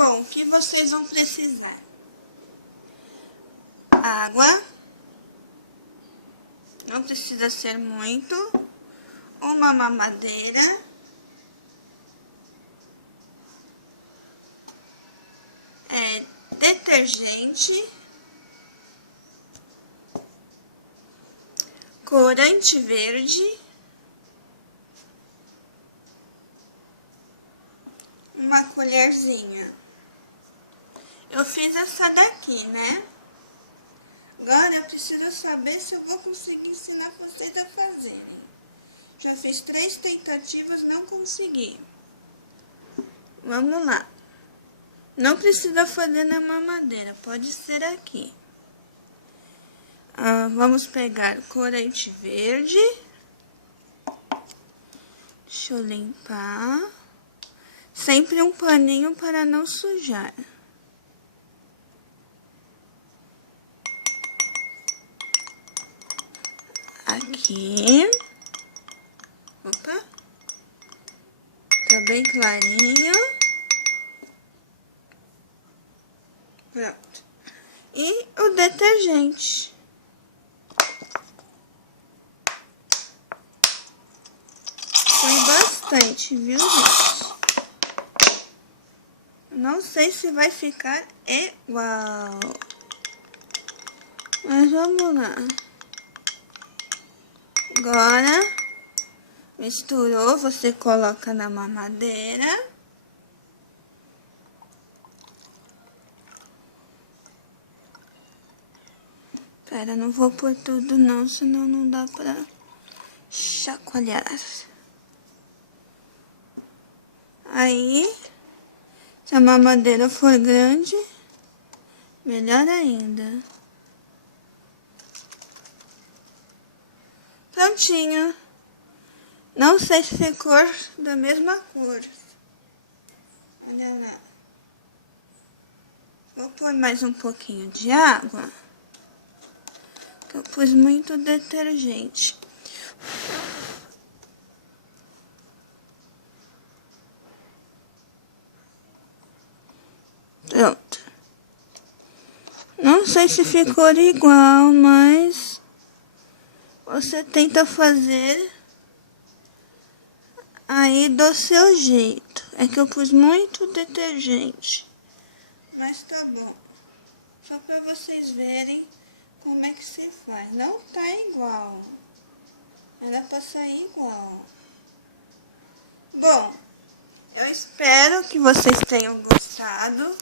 Bom, o que vocês vão precisar? Água. Não precisa ser muito. Uma mamadeira. Detergente. Corante verde. Uma colherzinha. Eu fiz essa daqui, né? Agora eu preciso saber se eu vou conseguir ensinar vocês a fazerem. Já fiz 3 tentativas, não consegui. Vamos lá. Não precisa fazer na mamadeira, pode ser aqui. Vamos pegar corante verde. Deixa eu limpar. Sempre um paninho para não sujar. Aqui. Opa. Tá bem clarinho. Pronto. E o detergente. Foi bastante, viu, gente? Não sei se vai ficar igual. Mas vamos lá. Agora, misturou, você coloca na mamadeira. Pera, não vou pôr tudo não, senão não dá pra chacoalhar. Aí, se a mamadeira for grande, melhor ainda. Prontinho. Não sei se ficou da mesma cor. Olha lá. Vou pôr mais um pouquinho de água. Que eu pus muito detergente. Pronto. Não sei se ficou igual, mas você tenta fazer aí do seu jeito. É que eu pus muito detergente. Mas tá bom. Só pra vocês verem como é que se faz. Não tá igual. Era pra sair igual. Bom, eu espero que vocês tenham gostado.